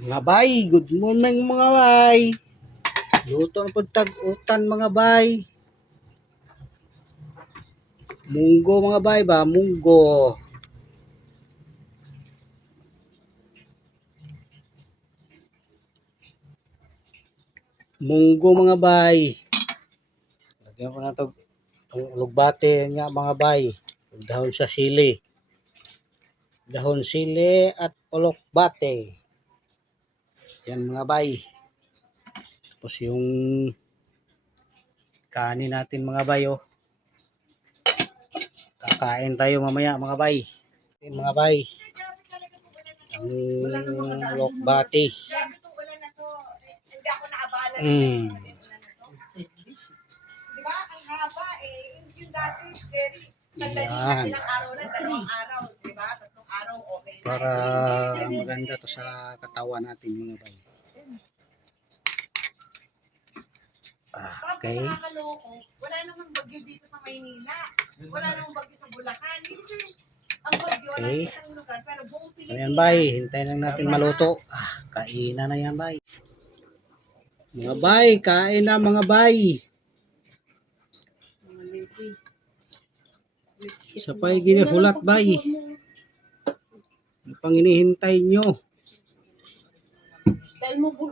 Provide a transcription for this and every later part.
Mga bay, good morning mga bay. Luto ang pagtag-utan mga bay. Munggo mga bay ba, munggo. Munggo mga bay. Lagyan ko na ito ang lugbate nga mga bay. Dahon sa sili. Dahon sili at ulokbate. Yan mga bay. Tapos yung kanin natin mga bay oh. Kakain tayo mamaya mga bay. Mga bay. Ang ulokbate. Mm. Diba? Ang haba eh. Yung dati, Jerry, sandali Yan. ilang araw lang, 2 araw. Diba? 3 araw, okay na. Para maganda to sa katawan natin mga bay. Okay. Tapos nakakaloko, wala namang bagyo dito sa Maynila. Wala namang bagyo sa Bulacan. Minsan, ang bagyo, wala Okay. sa isang lugar. Pero buong Ayan Pilipinas. bay, hintayin lang natin maluto. Kainan na yan bay. Mga bay, kain na mga bay. Isa pa'y ginihulat bay. Ang pang hinihintay nyo. Style mo po.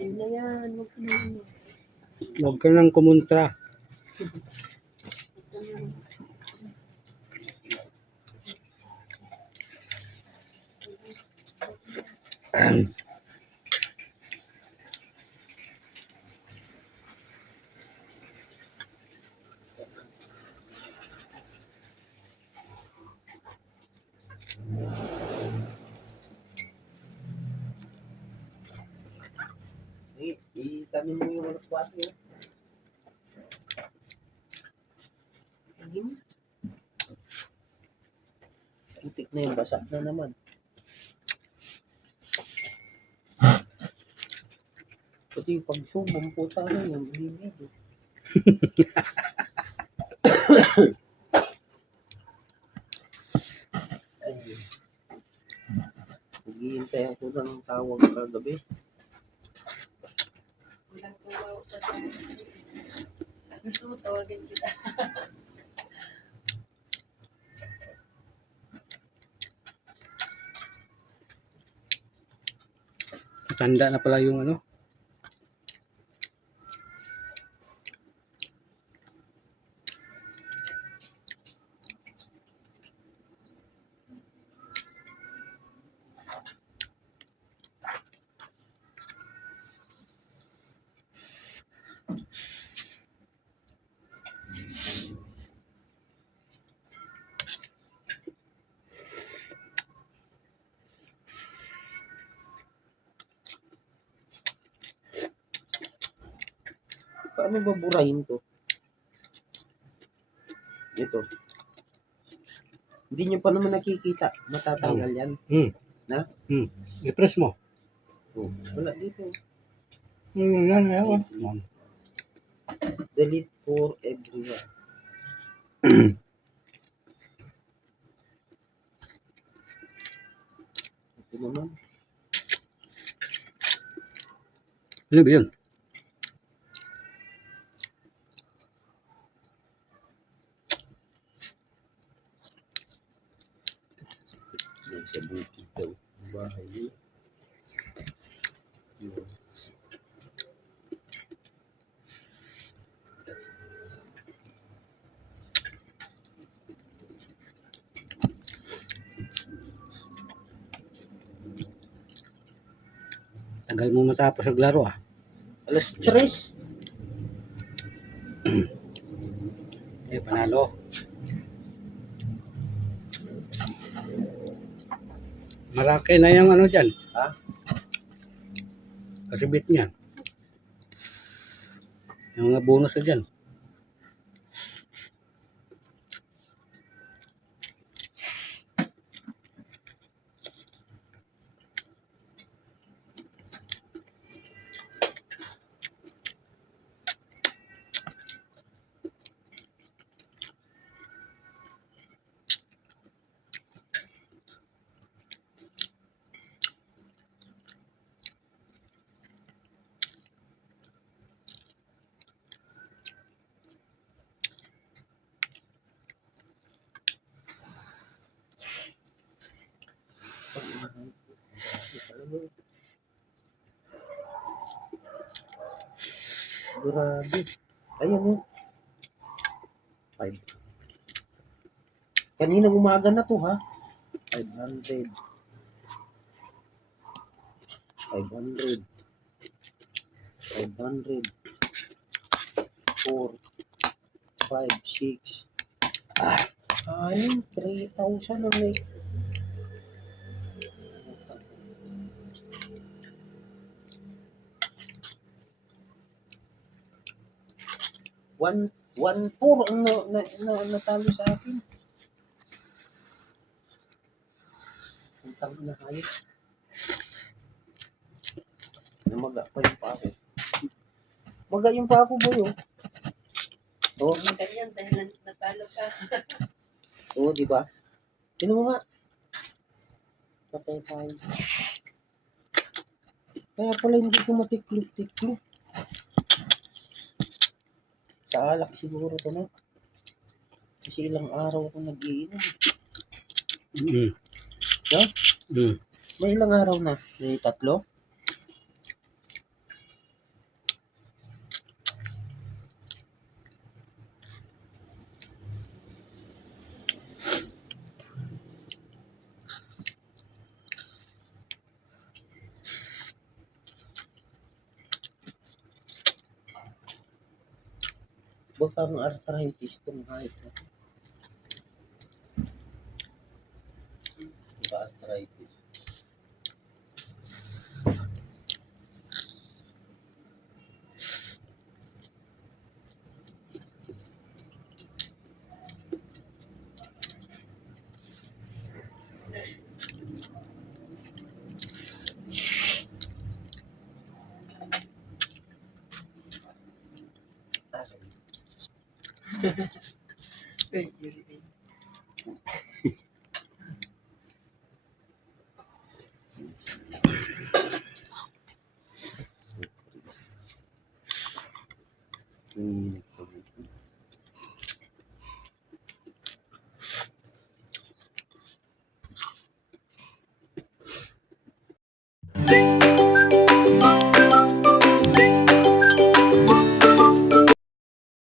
Ayun na yan. Huwag ka nang kumontra. Itanim mo yung kwatro. Putik na yung basa na naman. Pati yung pagsubong puta na yung bibig. Ay. Naghihintay ako ng tawag kagabi. Gusto mo tawagin kita. Matanda na pala yung ano. Paano ba burahin to? Ito. Hindi nyo pa naman nakikita. Matatanggal yan. Na? I-press mo. Oh, wala dito. Yan, yan. Delete for everyone. Ito naman. Ano ba yun? Sa bukid daw. Bahay yun. Yun. Tagal mo matapos naglaro ah. Alas 3. Panalo. Maraki na yung ano dyan. Ha? Kasibit niya. Yung mga bonus na dyan. Grabe. Ayun oh. 5. Kaninang umaga na to ha. 500. 500. 500. 4. 5, 6. Ayun, 3,000 na may. One four ang natalo sa akin. Ang tawag na hayop. Namaga pa yung pa ako. Maga yung pa ako boy oh. Oh, Ganyan, dahil natalo ka. oh di ba? Sino mo nga? Patay tayo. Kaya pala hindi ko matiklop-tiklop. Sa alak siguro to no? Kasi ilang araw ako nag-iinom. Mm. No? Mm. May ilang araw na? May 3? Baka ang arthritis itong hayop na. Baka arthritis.